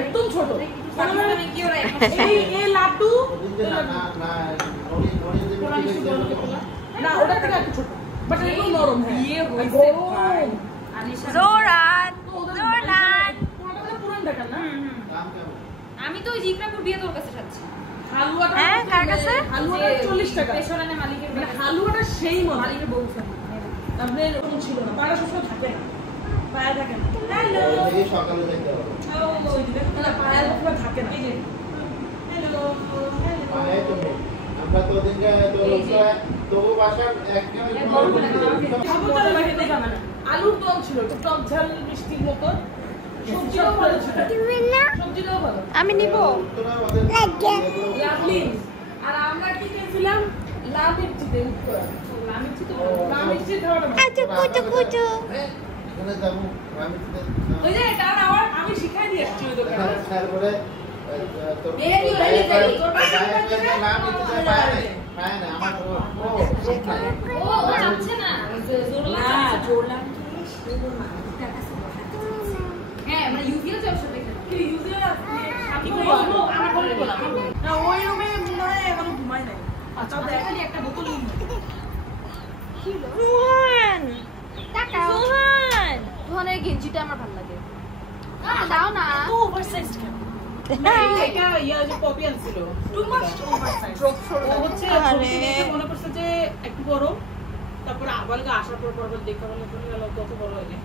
একদম ছোট এই লাড্ডু না ওটা থেকে একটু ছোট বাট একটু নরম আমি তো জিকরাপুর বিয়ে তোর কাছে খাচ্ছি হালুয়াটা কার কাছে হালুয়াটা 40 টাকা পেছনে মালিকের মানে হালুয়াটা সেই মালিকের বউ আপনি এরকম ছিল না তারা সবসময় থাকে না পায়া থাকে না হ্যালো এই সকালে দেখতে হবে ওই দিকে না পায়া সবসময় থাকে না এই যে হ্যালো পায়া তুমি আমরা তো দিনকে তো তো বাসা এক আলুর দম ছিল একটু টক ঝাল মিষ্টির মতো সবজিও ভালো ছিল সবজিও ভালো আমি নিব লাভলি আর আমরা কি খেয়েছিলাম লাল মির্চিতে উত্তর লাল মির্চিতে লাল মির্চি খাওয়াটা আচ্ছা কুচু কুচু এখানে যাবো রামিতে ওই যে এটা আমার আমি শিখাই দিয়ে আসছি ওই দোকানে তারপরে তোর বাসা লাল মির্চিতে পায় না আমার ও যাচ্ছে না জোরলা হ্যাঁ মানে ইউজিও যাও সাথে কি ইউজিও আমি বলবো আমি বলবো না ওই রুমে মনে হয় এখনো ঘুমাই নাই আচ্ছা খালি একটা বোতল নিন সোহান তাকাও সোহান সোহানের গেঞ্জিটা আমার ভালো লাগে দাও না তো ওভারসাইজ কেন এটা ইয়া যে পপি আনছিল টু মাচ ওভারসাইজ ও হচ্ছে মনে করছে যে একটু বড় তারপর আবার আসার পর দেখা হলো কোন গেল কত বড় হয়ে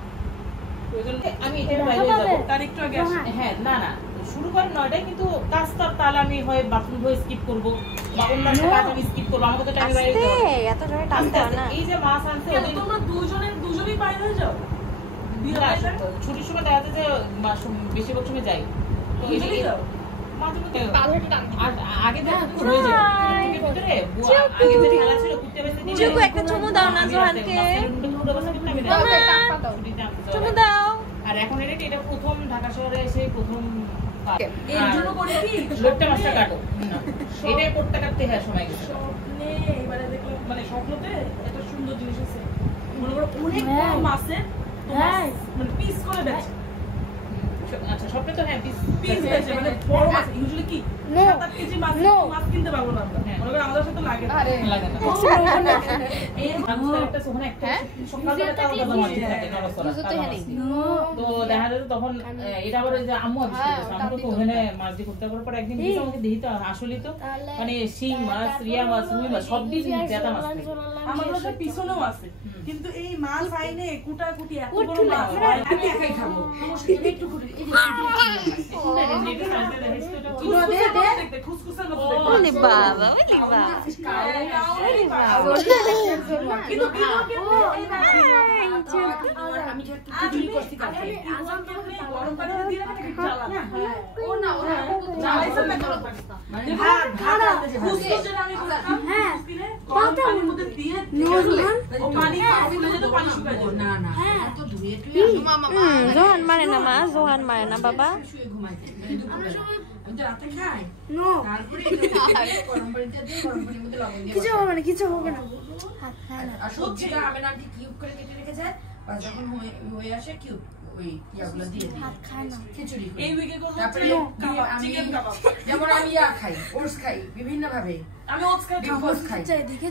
আমি এটার বাইরে যাব তার একটু আগে হ্যাঁ না না শুরু করেন 9টায় কিন্তু কাজটার তাহলে আমি হয় বাথরুম হয়ে স্কিপ করব বা অন্যান্য কাজ আমি স্কিপ করব আমাকে তো টাইম বাইরে যাবে এত জোরে টানতে না এই যে মাছ আনছে ওদের তোমরা দুজনেই বাইরে যাও ছুটির সময় দেখাতে যে বেশিরভাগ সময় যাই তো এই যাও আগে দেখো হয়ে যায় ভিতরে আগে যে খেলা ছিল কুত্তে বেঁচে দিয়ে চুকু একটা চুমু দাও না জোহানকে চুমু দাও আর এখন এটা প্রথম ঢাকা শহরে এসে প্রথম এর জন্য করে কি লোকটা মাছটা কাটো এটাই করতে কাটতে হয় সময় স্বপ্নে এবারে দেখলাম মানে স্বপ্নতে একটা সুন্দর জিনিস আছে মনে করো অনেক বড় মাছের হ্যাঁ মানে পিস করে বেচে আচ্ছা স্বপ্নে তো হ্যাঁ পিস বেচে মানে বড় মাছ ইউজুয়ালি কি 7-8 কেজি মাছ কিনতে পারবো না আমরা মনে করো আমাদের সাথে লাগে না এই মাছটা একটা সোহান একটা সকালবেলা তাও দাদা মাছ থাকে নরসরা তো দেখা যায় তখন এটা আবার ওই যে আম্মু আমরা তো ওখানে মাছ দিয়ে করতে পারার পর একদিন দিতে আমাকে দিতে আসলে তো মানে শিং মাছ রিয়া মাছ রুই মাছ সব দিয়ে জেতা মাছ আমাদের কাছে পিছনেও আছে কিন্তু এই মাছ আইনে কুটাকুটি এত বড় মাছ আমি একাই খাবো সমস্যা একটু করে ওরে বাবা ওরে বাবা জোহান মারে না মা জোহান মারে না বাবা কিছু হবে না কিছু হবে না সবজিটা আমি না কিউব করে কেটে রেখে যায় যখন হয়ে আসে কিউব ওই ইয়াগুলো দিয়ে দিই খিচুড়ি এই উইকে করব তারপরে চিকেন কাবাব যেমন আমি ইয়া খাই ওটস খাই বিভিন্ন ভাবে আমি ওটস খাই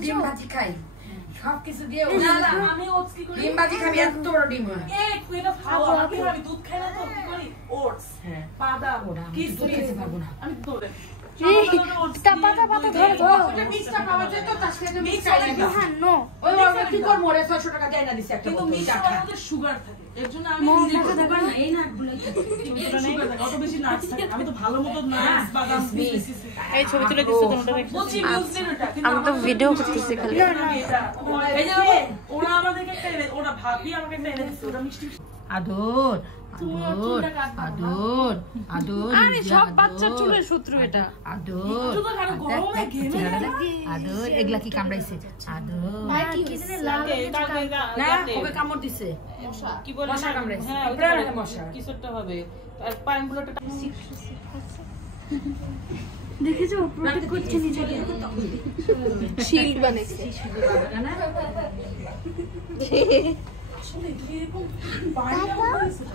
ডিম ভাজি খাই সব কিছু দিয়ে না আমি ওটস কি করি ডিম ভাজি খাবি এত বড় ডিম হয় এক এটা খাওয়া আমি দুধ খাই না তো কি করি ওটস হ্যাঁ বাদাম কিছু খেতে পারবো না আমি তো পাতা পাতা ধরে ধরো এটা মিক্সটা পাওয়া যায় তো তার সাথে মিক্স খাই না হ্যাঁ নো ওই আমরা কি করব ওরে 600 টাকা দেয় না দিছে একটা কিন্তু মিক্সটার মধ্যে সুগার থাকে এর জন্য আমি নিজে করতে পারি না এই নাটগুলো অত বেশি নাটস থাকে আমি তো ভালো মতো নাটস বাদাম এই ছবি তুলে দিছো তোমরা বলছি মিউজিক এটা আমি তো ভিডিও করতেছি খালি এই যে ওরা আমাদেরকে একটা ওরা ভাবি আমাকে একটা এনে দিছে ওটা মিষ্টি আদর আদর আদর আদর আরে সব বাচ্চার চুলের সূত্র এটা আদর আদর এগুলা কি কামড়াইছে আদর ভাই কি হইছে লাগে না ওকে কামড় দিছে মশা কি বলে মশা কামড়াইছে হ্যাঁ ওটা মশা কিছু একটা হবে আর পাইনগুলোটা দেখেছো প্রোটেক্ট করছে নিজেকে শিল্ড বানাইছে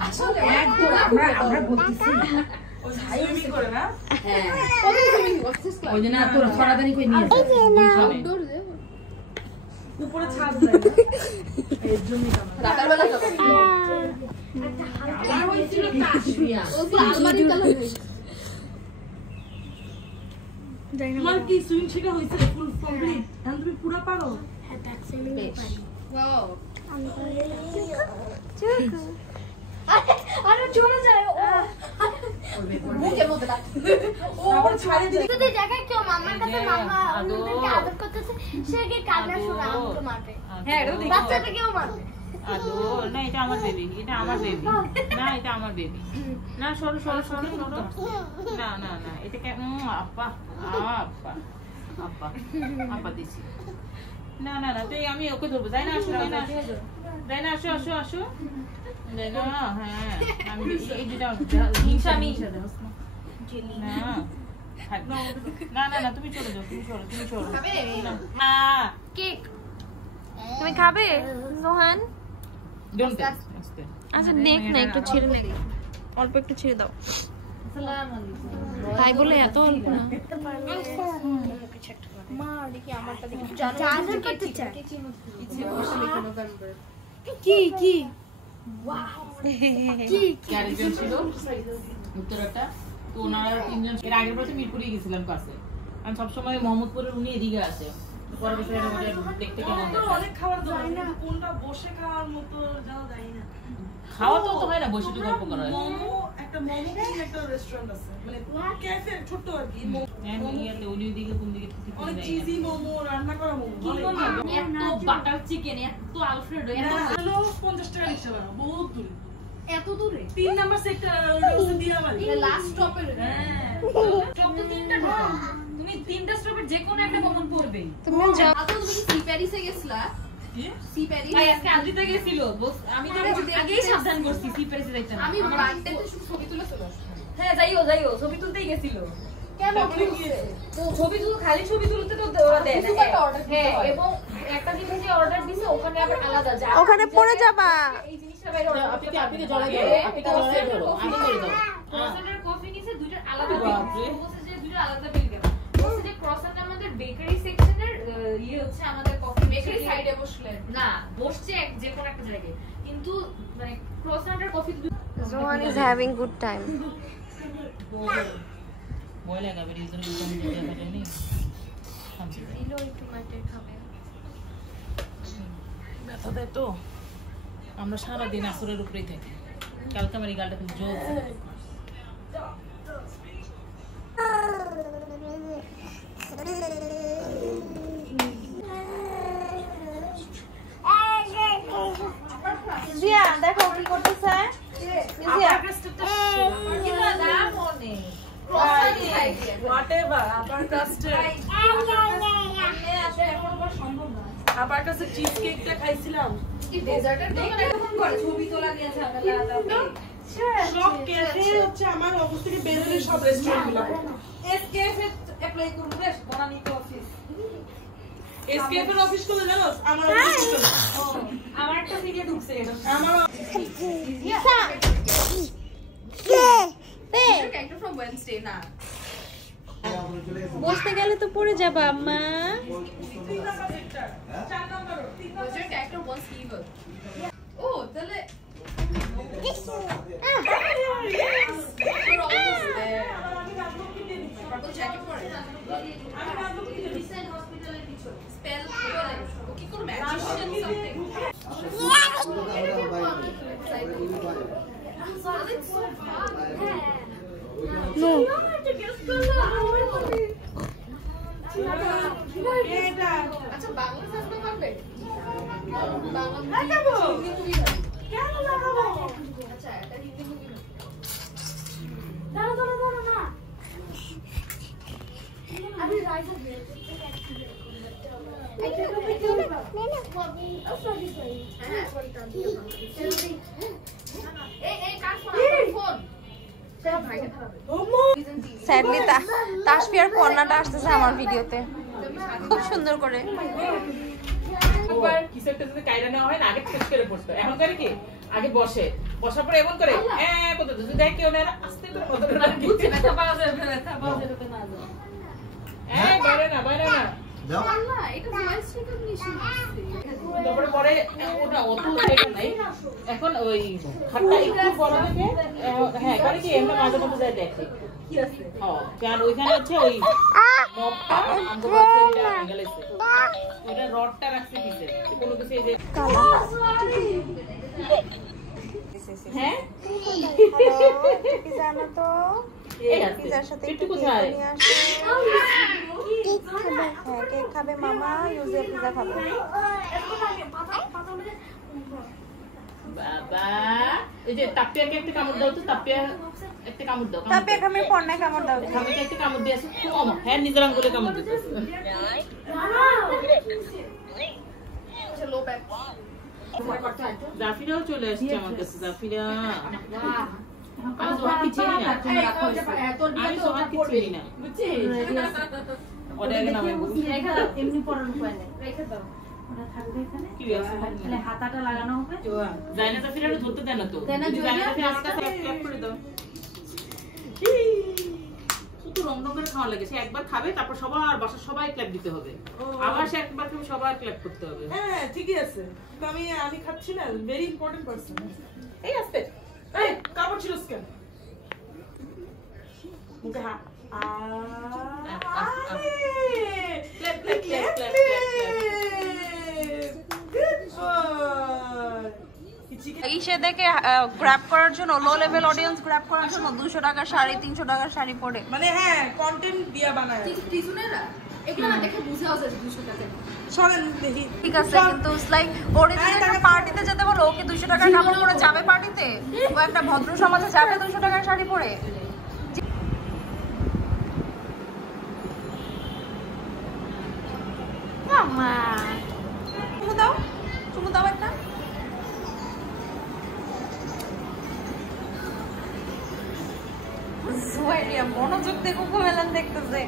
আসলে একদম আমরা বলতেছি সুইমিং করে না হ্যাঁ ওই যে না তোর ফরাদানি কই নিয়ে আউটডোর দে উপরে ছাদ দেয় না এর জন্য রাতের বেলা যাবো আর হইছিল কাশমিয়া ও তো আলমারি কালো হয়েছে তোমার কি সুইং শেখা হয়েছে ফুল কমপ্লিট এখন তুমি পুরো পারো ওয়াও আরে চলে যায় মুখের মধ্যে দাও আবার ছাড়ে দিলে যদি জায়গায় কেউ মামার কাছে মামা ওদেরকে আদর করতেছে সে কি কান্না শুনে আমাকে মারবে হ্যাঁ এটা দেখো বাচ্চাটা কেউ মারবে আদো না এটা আমার বেবি এটা আমার বেবি না এটা আমার বেবি না সরো সরো সরো সরো না না না এটা কে আপা আপা আপা আপা দিছি না না না তুই আমি ওকে ধরবো যাই না আসো যাই না যাই না আসো আসো আসো যাই না হ্যাঁ আমি এই যেটা হিংসা আমি না না না না তুমি চলে যাও তুমি সরো না কেক তুমি খাবে সোহান ডোন্ট আচ্ছা নেক না একটু ছেড়ে নে অল্প একটু ছেড়ে দাও তাই বলে এত অল্প না মা দেখি আমারটা দেখি চার্জার করতে চাই কি কি কি আরেকজন ছিল উত্তরাটা তো ওনারা তিনজন এর আগের বছর মিরপুরে গেছিলাম কাছে আমি সবসময় মোহাম্মদপুরের উনি এদিকে আসে পরের বছর দেখতে কেমন অনেক খাবার যায় না কোনটা বসে খাওয়ার মতো যাওয়া যায় না খাওয়া তো হয় না বসে গল্প করা হয় মোমো একটা মোমো কিং একটা রেস্টুরেন্ট আছে মানে ক্যাফে ছোট আর কি ইয়াতে উনি ওদিকে কোন দিকে ঠিক অনেক চিজি মোমো রান্না করা মোমো এত বাটার চিকেন এত আলফ্রেডো এত 50 টাকা রিকশা ভাড়া বহুত দূরে এত দূরে 3 নাম্বার সেক্টর ওটা দিয়া বাড়ি লাস্ট স্টপের হ্যাঁ স্টপ তো তিনটা ঢোকা তুমি তিনটা স্টপের যে কোনো একটা কমন পড়বে তুমি যাও আচ্ছা তুমি সি প্যারিসে গেছলা সি প্যারিস ভাই আজকে আদ্রিতা গেছিল আমি তো আগেই সাবধান করছি সি প্যারিসে যাইতাম আমি বাড়িতে তো শুধু ছবি তুলে চলে আসলাম হ্যাঁ যাইও ছবি তুলতেই গেছিল কেন তো ছবি তুল খালি ছবি তুলতে তো ওরা দেয় না হ্যাঁ এবং একটা জিনিস যে অর্ডার দিছে ওখানে আবার আলাদা যায় ওখানে পড়ে যাবা এই জিনিসটা বাইরে আপনি জড়াই ধরো আপনি জড়াই ধরো আমি করে দাও ক্রসান্টের কফি নিছে দুইটা আলাদা বিল বলছে যে দুইটা আলাদা বিল কেন বলছে যে ক্রসান্ট আমাদের বেকারি সেকশনের ইয়ে হচ্ছে আমাদের কফি বেকারি সাইডে বসলে না বসছে যে কোন একটা জায়গায় কিন্তু মানে ক্রসান্টের coffee Zohan is having good time. ভয় লাগাবে রিজন বিকম দিয়ে পারেনি এলো একটু মাটে খাবে ব্যথা দেয় তো আমরা সারাদিন আসরের উপরেই থাকি কালকে আমার এই গালটা খুব জোর জিয়া দেখো কি করতেছে জিয়া আবার কাছে চিজ কেকটা খাইছিলাম কি ডেজার্টের দোকানে ফোন করে ছবি তোলা নিয়ে ঝামেলা সব ক্যাফে হচ্ছে আমার অফিস থেকে বের হলে সব রেস্টুরেন্ট গুলো এসকেএফে অ্যাপ্লাই করব রে বনানি তো অফিস এসকেএফ এর অফিস কোলে জানো আমার অফিস কোলে আমার একটা ভিডিও ঢুকছে এটা আমার ক্যারেক্টার ফ্রম ওয়েডনেসডে না বসতে গেলে তো পড়ে যাবা আম্মা was your character once evil oh তাহলে you're almost there purple jacket পরে recent hospital এর কিছু spell ও কি কোনো magician something it's so fun No. আচ্ছা বাংলা সাজতে পারবে বাংলা লাগাবো মুভি কেন লাগাবো আচ্ছা এটা হিন্দি মুভি দাঁড়া না আমি রাইজার স্যাডলি তাসফিয়ার কন্যাটা আসতেছে আমার ভিডিওতে খুব সুন্দর করে একবার কিছু একটা যদি কায়দা নেওয়া হয় না আগে শেষ করে বসতো, এখন করে কি আগে বসে, বসার পরে এমন করে কত যদি দেয় কেউ নেয় না আস্তে করে কত বুঝছে না পাওয়া যাবে না পাওয়া যাবে না বাইরে না বাইরে না দাও আল্লাহ এটা ভয়েস রিকগনিশন তারপরে পরে ওটা অত এটা নাই এখন ওই খাটটা একটু বড় দেখে হ্যাঁ করে কি আমরা মাঝে মধ্যে যাই দেখি কি আছে কারণ ওইখানে হচ্ছে ওই মপটা আমগো বাচ্চাটা গেলেছে ওটা রডটা রাখছে কিসে কোনো কিছু এই যে হ্যাঁ কি জানো তো পিজার সাথে একটু কোথায় নিয়ে আসে কেক খাবে মামা ইউজে পিজা খাবে বাবা এই যে তাপিয়াকে একটা কামড় দাও তো তাপিয়া একটা কামড় দাও তাপিয়া খামে পড়না কামড় দাও খামে একটা কামড় দিয়েছে খুব হ্যাঁ নিজের আঙ্গুলে কামড় দিতেছে লো ব্যাক জাফিরাও চলে আসছে আমার কাছে জাফিরা আমি তোমাকে চিনি না আমি তোমাকে চিনি না ওটা নামে এমনি পড়ার উপায় নেই রেখে দাও ওটা থাকবে এখানে কি আছে তাহলে হাতাটা লাগানো হবে জানি না জাফিরা ধরতে দেন না তো জানি না আমার কাছে ক্ল্যাপ করে দাও শুধু রং রং করে খাওয়া লাগে সে একবার খাবে তারপর সবার বাসার সবাই ক্ল্যাপ দিতে হবে আবার সে একবার খাবে সবার ক্ল্যাপ করতে হবে হ্যাঁ ঠিকই আছে তো আমি খাচ্ছি না ভেরি ইম্পর্টেন্ট পারসন এই আস্তে এই কাপড় ছিল কেন মুখে হা ক্ল্যাপ ক্ল্যাপ ক্ল্যাপ ক্ল্যাপ ইসে দেখে গ্র্যাব করার জন্য লো লেভেল অডিয়েন্স গ্র্যাব করার জন্য 200 টাকা শাড়ি 300 টাকার শাড়ি পরে মানে হ্যাঁ কন্টেন্ট দিয়া বানায় টিজুনেরা এগুলো না দেখে বুঝাও যায় 200 টাকা সরেন দেখি ঠিক আছে কিন্তু লাইক ওরে যদি একটা পার্টিতে যেতে বলো ওকে 200 টাকার কাপড় পরে যাবে পার্টিতে ও একটা ভদ্র সমাজে যাবে 200 টাকার শাড়ি পরে মামা চুমু দাও একটা মনোযোগ দেখো মেলান দেখতেছে